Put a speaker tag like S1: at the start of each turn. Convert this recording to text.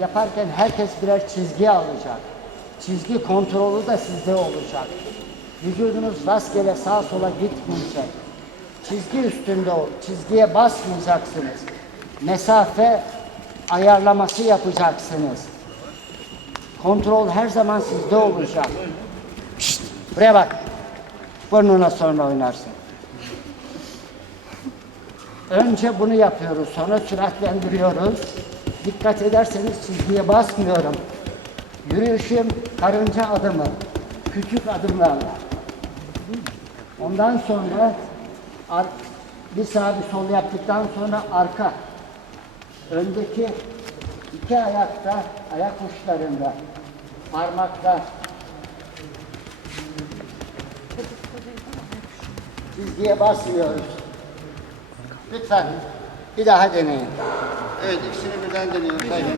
S1: yaparken herkes birer çizgi alacak. Çizgi kontrolü de sizde olacak. Vücudunuz rastgele sağa sola gitmeyecek. Çizgi üstünde ol. Çizgiye basmayacaksınız. Mesafe ayarlaması yapacaksınız. Kontrol her zaman sizde olacak. Şşt, buraya bak. Burnuna sonra oynarsın. Önce bunu yapıyoruz, sonra süratlendiriyoruz. Dikkat ederseniz çizgiye basmıyorum. Yürüyüşüm karınca adımı, küçük adımlarla. Ondan sonra bir sağ bir sol yaptıktan sonra arka. Öndeki iki ayakta, ayak uçlarında, parmakta. Çizgiye basmıyoruz. Lütfen bir daha deneyin. Evet ikisini 这单给你们快